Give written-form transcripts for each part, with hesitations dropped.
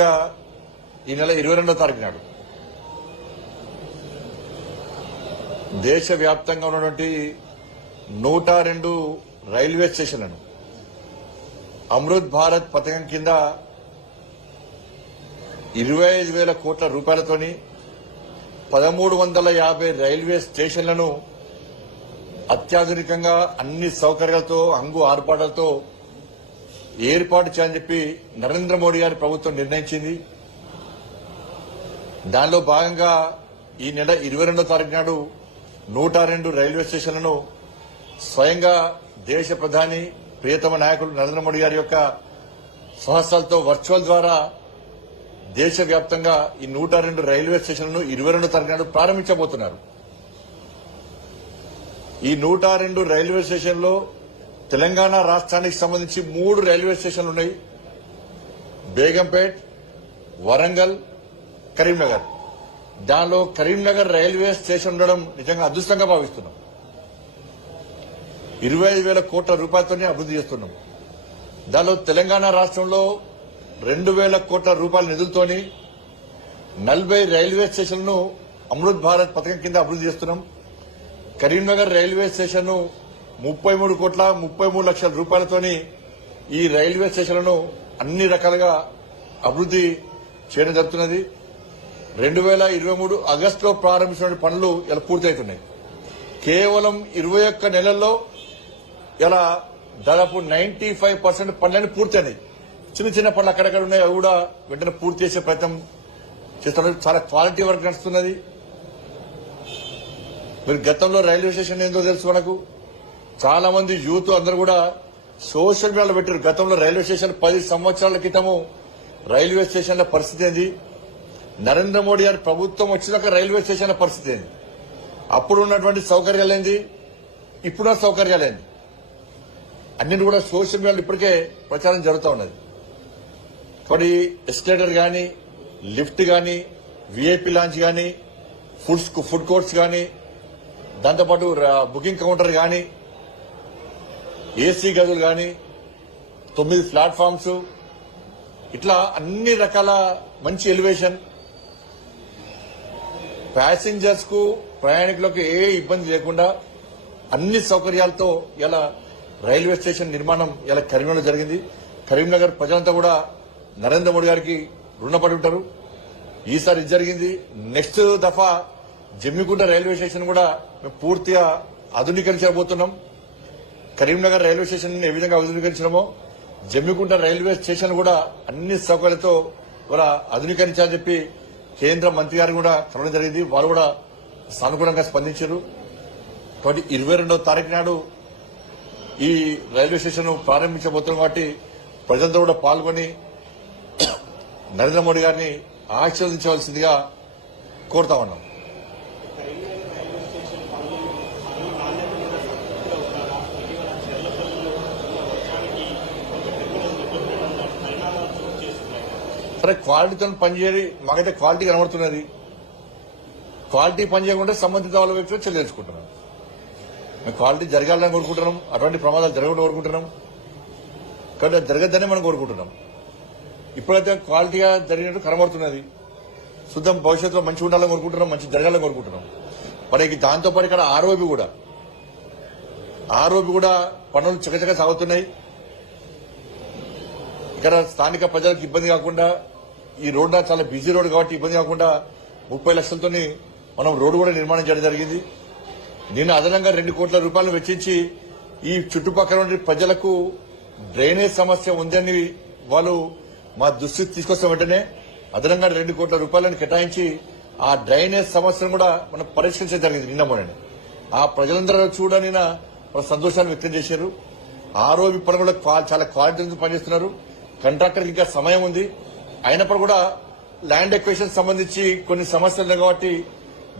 ఈ నెల 22వ తారీఖు నాడు దేశవ్యాప్తంగా ఉన్నటువంటి 102 రైల్వే స్టేషన్లను అమృత్ భారత్ పథకం కింద 25,000 కోట్ల రూపాయలతోని 1,350 రైల్వే స్టేషన్లను అత్యాధునికంగా అన్ని సౌకర్యాలతో హంగు ఆర్పాటాలతో ఏర్పాటు చేయాలని చెప్పి నరేంద్ర మోడీ గారి ప్రభుత్వం నిర్ణయించింది. దానిలో భాగంగా ఈ నెల 22వ తారీఖు నాడు 102 రైల్వే స్టేషన్లను స్వయంగా దేశ ప్రధాని ప్రియతమ నాయకులు నరేంద్ర మోడీ గారి యొక్క సహస్రాలతో వర్చువల్ ద్వారా దేశవ్యాప్తంగా ఈ 102 రైల్వే స్టేషన్లను 22వ తారీఖు నాడు ప్రారంభించబోతున్నారు. ఈ 102 రైల్వే స్టేషన్లో తెలంగాణ రాష్ట్రానికి సంబంధించి 3 రైల్వే స్టేషన్లు ఉన్నాయి. బేగంపేట్, వరంగల్, కరీంనగర్. దానిలో కరీంనగర్ రైల్వే స్టేషన్ ఉండడం నిజంగా అదృష్టంగా భావిస్తున్నాం. 25,000 కోట్ల రూపాయలతోనే అభివృద్ధి చేస్తున్నాం. దానిలో తెలంగాణ రాష్ట్రంలో 2,000 కోట్ల రూపాయల నిధులతోని 40 రైల్వే స్టేషన్లను అమృత్ భారత్ పథకం కింద అభివృద్ధి చేస్తున్నాం. కరీంనగర్ రైల్వే స్టేషన్ 33 కోట్ల 33 లక్షల రూపాయలతోని ఈ రైల్వే స్టేషన్లను అన్ని రకాలుగా అభివృద్ధి చేయడం జరుగుతున్నది. 2023 ఆగస్టులో ప్రారంభించిన పనులు ఇలా పూర్తవుతున్నాయి. కేవలం 21 నెలల్లో ఇలా దాదాపు 95% పనులన్నీ పూర్తయినాయి. చిన్న చిన్న పనులు అక్కడక్కడ ఉన్నాయి, అవి కూడా వెంటనే పూర్తి చేసే ప్రయత్నం చేస్తున్నారు. చాలా క్వాలిటీ వర్క్ నడుస్తున్నది. మీరు గతంలో రైల్వే స్టేషన్ ఏందో తెలుసు మనకు. చాలా మంది యూత్ అందరూ కూడా సోషల్ మీడియాలో పెట్టారు. గతంలో రైల్వే స్టేషన్ 10 సంవత్సరాల క్రితము రైల్వే స్టేషన్ల పరిస్థితి ఏంది, నరేంద్ర మోడీ గారి ప్రభుత్వం వచ్చినాక రైల్వే స్టేషన్ల పరిస్థితి ఏంది, అప్పుడు ఉన్నటువంటి సౌకర్యాలేంది, ఇప్పుడున్న సౌకర్యాలేంది, అన్నింటి కూడా సోషల్ మీడియాలో ఇప్పటికే ప్రచారం జరుగుతూ ఉన్నది. కాబట్టి ఎస్కలేటర్ గానీ, లిఫ్ట్ గానీ, విఐపీ లాంచ్ గానీ, ఫుడ్ కోర్ట్స్ గానీ, దాంతోపాటు బుకింగ్ కౌంటర్ గానీ, ఏసీ గదులు గానీ, 9 ప్లాట్ఫామ్స్, ఇట్లా అన్ని రకాల మంచి ఎలివేషన్, ప్యాసింజర్స్ కు ప్రయాణికులకు ఏ ఇబ్బంది లేకుండా అన్ని సౌకర్యాలతో ఇలా రైల్వే స్టేషన్ నిర్మాణం ఇలా కరీంనగర్లో జరిగింది. కరీంనగర్ ప్రజలంతా కూడా నరేంద్ర మోడీ గారికి రుణపడి ఉంటారు. ఈసారి ఇది జరిగింది. నెక్స్ట్ దఫా జమ్మికుంట రైల్వే స్టేషన్ కూడా మేము పూర్తిగా ఆధునీకరించబోతున్నాం. కరీంనగర్ రైల్వే స్టేషన్ ఏ విధంగా ఆధునీకరించినామో జమ్మికుంట రైల్వే స్టేషన్ కూడా అన్ని సౌకర్యాలతో కూడా ఆధునీకరించాలని చెప్పి కేంద్ర మంత్రి గారు కూడా కలవడం జరిగింది. వారు కూడా సానుకూలంగా స్పందించారు. కాబట్టి 22వ తారీఖు నాడు ఈ రైల్వే స్టేషన్ ప్రారంభించబోతున్నాం. కాబట్టి ప్రజలతో కూడా పాల్గొని నరేంద్ర మోడీ గారిని ఆశీర్వదించవలసిందిగా కోరుతా ఉన్నాం. సరే, క్వాలిటీతో పనిచేయాలి. మాకైతే క్వాలిటీ కనబడుతున్నది. క్వాలిటీ పనిచేయకుండా సంబంధిత వాళ్ళ వ్యక్తులు చెల్లించుకుంటున్నాం. మేము క్వాలిటీ జరగాలని కోరుకుంటున్నాం. అటువంటి ప్రమాదాలు జరగకుండా కోరుకుంటున్నాం. కాబట్టి జరగద్దని మనం కోరుకుంటున్నాం. ఇప్పుడైతే క్వాలిటీగా జరిగినట్టు కనబడుతున్నది. శుద్ధం భవిష్యత్తులో మంచి ఉండాలని కోరుకుంటున్నాం, మంచి జరగాలని కోరుకుంటున్నాం. మరి దాంతోపాటు ఇక్కడ ఆర్ఓబి కూడా పనులు చకచక సాగుతున్నాయి. ఇక్కడ స్థానిక ప్రజలకు ఇబ్బంది కాకుండా, ఈ రోడ్డు చాలా బిజీ రోడ్డు కాబట్టి ఇబ్బంది కాకుండా 30 లక్షలతో మనం రోడ్డు కూడా నిర్మాణం చేయడం జరిగింది. నిన్న అదనంగా 2 కోట్ల రూపాయలు వెచ్చించి ఈ చుట్టుపక్కల ఉండే ప్రజలకు డ్రైనేజ్ సమస్య ఉందని వాళ్ళు మా దృష్టికి తీసుకొస్తున్న వెంటనే అదనంగా 2 కోట్ల రూపాయలను కేటాయించి ఆ డ్రైనేజ్ సమస్యను కూడా మనం పరిష్కరించడం జరిగింది నిన్న మొన్న. ఆ ప్రజలందరూ చూడని సంతోషాన్ని వ్యక్తం చేశారు. ఆర్ఓబి పనులు కూడా చాలా క్వాలిటీతో పనిచేస్తున్నారు. కాంట్రాక్టర్కి ఇంకా సమయం ఉంది. అయినప్పుడు కూడా ల్యాండ్ ఎక్వేషన్ సంబంధించి కొన్ని సమస్యలు ఉన్నాయి కాబట్టి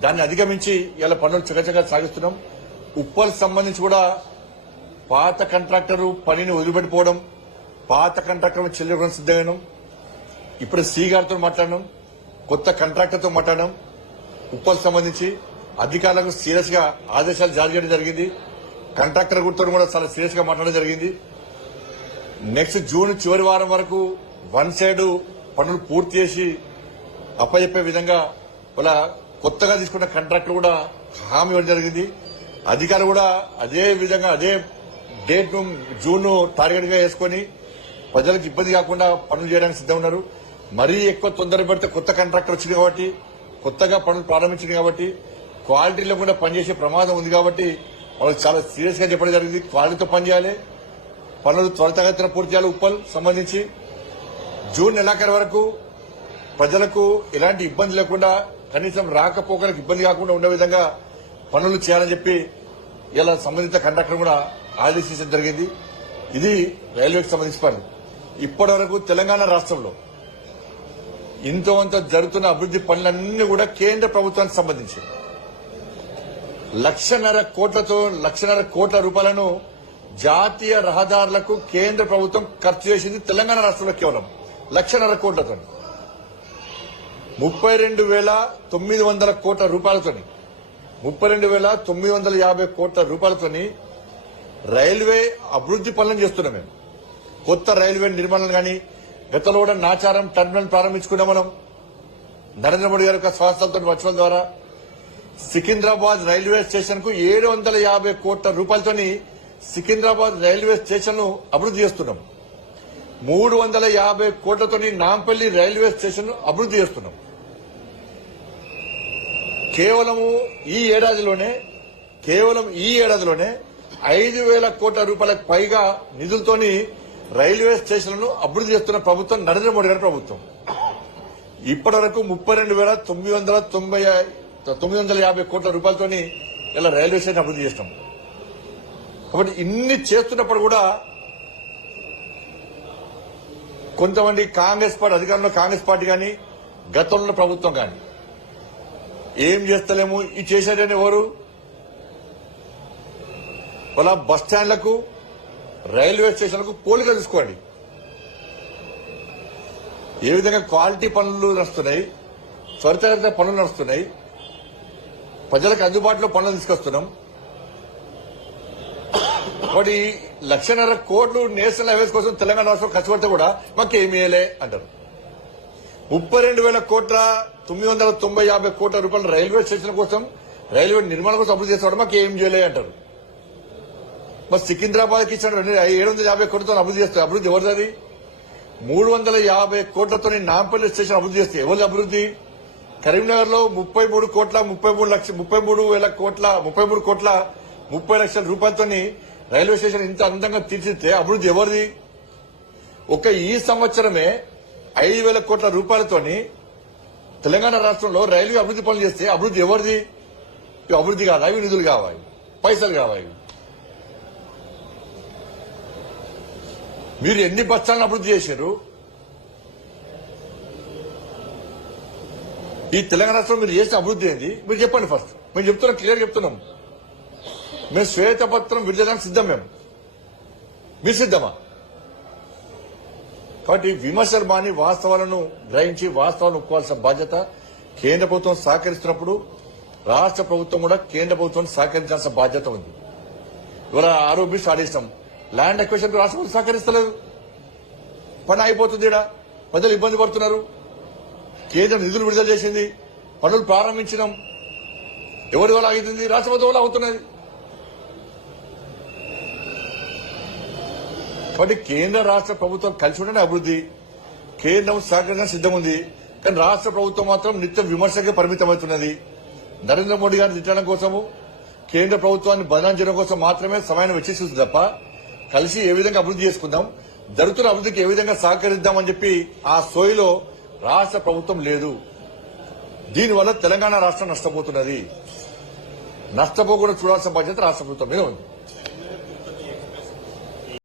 దాన్ని అధిగమించి ఇలా పనులు చకచకా సాగిస్తున్నాం. ఉప్పల్ సంబంధించి కూడా పాత కాంట్రాక్టర్ పనిని వదిలిపెట్టిపోవడం, పాత కాంట్రాక్టర్ చెల్లించడం సిద్ధమైనాం. ఇప్పుడు సి గారితో మాట్లాడినాం, కొత్త కాంట్రాక్టర్తో మాట్లాడినాం. ఉప్పల్ సంబంధించి అధికారులకు సీరియస్ గా ఆదేశాలు జారీ చేయడం జరిగింది. కాంట్రాక్టర్ గుర్తును కూడా చాలా సీరియస్ గా మాట్లాడడం జరిగింది. నెక్స్ట్ జూన్ చివరి వారం వరకు 1 సైడ్ పనులు పూర్తి చేసి అప్పచెప్పే విధంగా వాళ్ళ కొత్తగా తీసుకున్న కాంట్రాక్టర్ కూడా హామీ ఇవ్వడం జరిగింది. అధికారులు కూడా అదే విధంగా అదే డేట్ ను జూన్ టార్గెట్ గా వేసుకుని ప్రజలకు ఇబ్బంది కాకుండా పనులు చేయడానికి సిద్ధం ఉన్నారు. మరీ ఎక్కువ తొందర పెడితే కొత్త కాంట్రాక్టర్ వచ్చింది కాబట్టి, కొత్తగా పనులు ప్రారంభించింది కాబట్టి, క్వాలిటీలో కూడా పనిచేసే ప్రమాదం ఉంది కాబట్టి వాళ్ళకి చాలా సీరియస్ గా చెప్పడం జరిగింది. క్వాలిటీతో పనిచేయాలి, పనులు త్వరితగతిన పూర్తి చేయాలి. ఉప్పల్ సంబంధించి జూన్ నెలాఖరు వరకు ప్రజలకు ఎలాంటి ఇబ్బంది లేకుండా, కనీసం రాకపోకలకు ఇబ్బంది కాకుండా ఉండే విధంగా పనులు చేయాలని చెప్పి ఇలా సంబంధిత కండక్టర్ కూడా ఆదేశించడం జరిగింది. ఇది రైల్వేకి సంబంధించిన పని. ఇప్పటి వరకు తెలంగాణ రాష్ట్రంలో ఇంత జరుగుతున్న అభివృద్ది పనులన్నీ కూడా కేంద్ర ప్రభుత్వానికి సంబంధించి 1,50,000 కోట్ల రూపాయలను జాతీయ రహదారులకు కేంద్ర ప్రభుత్వం ఖర్చు చేసింది. తెలంగాణ రాష్ట్రంలో కేవలం 1,50,000 కోట్లతో 32,900 కోట్ల రూపాయలతో 32,950 కోట్ల రూపాయలతోని రైల్వే అభివృద్ది పనులను చేస్తున్నాం. మేము కొత్త రైల్వే నిర్మాణం గాని, గతంలో కూడా నాచారం టర్మినల్ ప్రారంభించుకున్నాం. మనం నరేంద్ర మోడీ గారి యొక్క స్వాస్థలతో వచ్చడం ద్వారా సికింద్రాబాద్ రైల్వే స్టేషన్ కు 750 కోట్ల రూపాయలతోని సికింద్రాబాద్ రైల్వే స్టేషన్ ను అభివృద్ది చేస్తున్నాం. 350 కోట్లతోని నాంపల్లి రైల్వే స్టేషన్ అభివృద్ది చేస్తున్నాం. కేవలం ఈ ఏడాదిలోనే 5,000 కోట్ల రూపాయలకు పైగా నిధులతోని రైల్వే స్టేషన్లను అభివృద్ది చేస్తున్న ప్రభుత్వం నరేంద్ర మోడీ గారి ప్రభుత్వం. ఇప్పటి వరకు 32,950 కోట్ల రూపాయలతోని ఇలా రైల్వే స్టేషన్ అభివృద్ది చేస్తాం. కాబట్టి ఇన్ని చేస్తున్నప్పుడు కూడా కొంతమంది కాంగ్రెస్ పార్టీ అధికారంలో కాంగ్రెస్ పార్టీ కానీ, గతంలో ప్రభుత్వం కానీ ఏం చేస్తలేము, ఈ చేసేటని ఎవరు? వాళ్ళ బస్ స్టాండ్లకు, రైల్వే స్టేషన్లకు పోలిక తీసుకోండి. ఏ విధంగా క్వాలిటీ పనులు నడుస్తున్నాయి, త్వరితగతిన పనులు నడుస్తున్నాయి, ప్రజలకు అందుబాటులో పనులు తీసుకొస్తున్నాం. కాబట్టి 1,50,000 కోట్లు నేషనల్ హైవేస్ కోసం తెలంగాణ రాష్ట్రం ఖర్చు పెడితే కూడా మాకు ఏమి వేయలే అంటారు. 32,000 కోట్ల 950 కోట్ల రూపాయలు రైల్వే స్టేషన్ కోసం, రైల్వే నిర్మాణం కోసం అభివృద్ధి చేస్తాడు, మాకు ఏం చేయలే అంటారు. మరి సికింద్రాబాద్ కి ఇచ్చిన 750 కోట్లతో అభివృద్ధి చేస్తారు. అభివృద్ధి ఎవరిది? 350 కోట్లతో నాంపల్లి స్టేషన్ అభివృద్ధి చేస్తే ఎవరిది అభివృద్ధి? కరీంనగర్ లో 33 కోట్ల 30 లక్షల రూపాయలతో రైల్వే స్టేషన్ ఇంత అందంగా తీర్చిదిద్దే అభివృద్ధి ఎవరిది? ఒక ఈ సంవత్సరమే 5,000 కోట్ల రూపాయలతోని తెలంగాణ రాష్ట్రంలో రైల్వే అభివృద్ధి పనులు చేస్తే అభివృద్ధి ఎవరిది? అభివృద్ధి కాదా? ఇవి నిధులు కావాలి, పైసలు కావాలి. మీరు ఎన్ని బస్టాండ్లు అభివృద్ధి చేశారు? ఈ తెలంగాణ రాష్ట్రంలో మీరు చేసిన అభివృద్ధి ఏంది మీరు చెప్పండి. ఫస్ట్ మేము చెప్తున్నాం, క్లియర్ చెప్తున్నాం. మేము శ్వేతపత్రం విడుదలకు సిద్ధం. మీరు సిద్ధమా? కాబట్టి విమర్శలు మాని వాస్తవాలను గ్రహించి వాస్తవాలను ఒప్పుకోవాల్సిన బాధ్యత కేంద్ర ప్రభుత్వం సహకరిస్తున్నప్పుడు రాష్ట్ర ప్రభుత్వం కూడా కేంద్ర ప్రభుత్వాన్ని సహకరించాల్సిన బాధ్యత ఉంది. ఇవాళ ఆరోపి స్టార్ట్ చేస్తాం, ల్యాండ్ అక్విజిషన్ రాష్ట్ర ప్రభుత్వం సహకరిస్తలేదు, పని అయిపోతుంది. ఇక్కడ ప్రజలు ఇబ్బంది పడుతున్నారు. కేంద్రం నిధులు విడుదల చేసింది, పనులు ప్రారంభించినాం. ఎవరి వల్ల ఆగుతుంది? రాష్ట్ర ప్రభుత్వం వల్ల అవుతున్నది. కాబట్టి కేంద్ర రాష్ట్ర ప్రభుత్వం కలిసి ఉంటేనే అభివృద్ధి. కేంద్రం సహకరించడానికి సిద్ధం ఉంది, కానీ రాష్ట్ర ప్రభుత్వం మాత్రం నిత్యం విమర్శకే పరిమితమవుతున్నది. నరేంద్ర మోడీ గారిని తిట్టడం కోసము, కేంద్ర ప్రభుత్వాన్ని బదనాం చేయడం కోసం మాత్రమే సమయాన్ని వెచ్చిస్తుంది తప్ప కలిసి ఏ విధంగా అభివృద్ధి చేసుకుందాం, జరుగుతున్న అభివృద్ధికి ఏ విధంగా సహకరిద్దామని చెప్పి ఆ సోయిలో రాష్ట్ర ప్రభుత్వం లేదు. దీనివల్ల తెలంగాణ రాష్ట్రం నష్టపోతున్నది. నష్టపోకుండా చూడాల్సిన బాధ్యత రాష్ట్ర ప్రభుత్వం మీద ఉంది.